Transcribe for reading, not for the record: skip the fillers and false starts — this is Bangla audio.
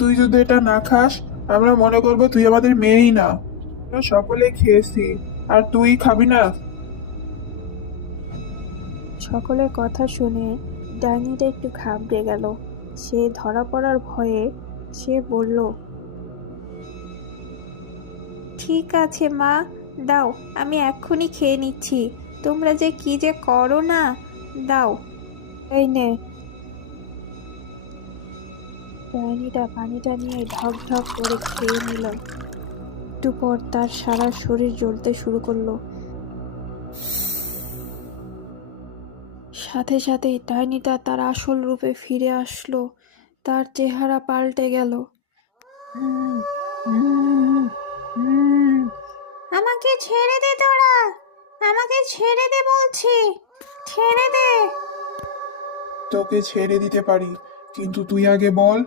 তুই যদি এটা না খাস আমরা মনে করবো তুই আমাদের মেয়েই না। আমরা সকলে খেয়েছি, আর তুই খাবি না? সকলের কথা শুনে ডাইনিটা একটু ঘাবড়ে গেল। সে ধরা পড়ার ভয়ে সে বলল, ঠিক আছে মা, দাও, আমি এক্ষুনি খেয়ে নিচ্ছি। তোমরা যে কি যে করো না, দাও, এই নে। ডাইনিটা পানিটা নিয়ে ঢক ঢক করে খেয়ে নিল। একটু পর তার সারা শরীর জ্বলতে শুরু করলো। সাথে সাথেই ডাইনিটা তার আসল রূপে ফিরে আসলো। তার চেহারা পাল্টে গেল। আমাকে ছেড়ে দে তোরা, আমাকে ছেড়ে দে বলছি, ছেড়ে দে। তোকে ছেড়ে দিতে পারি, কিন্তু তুই আগে বল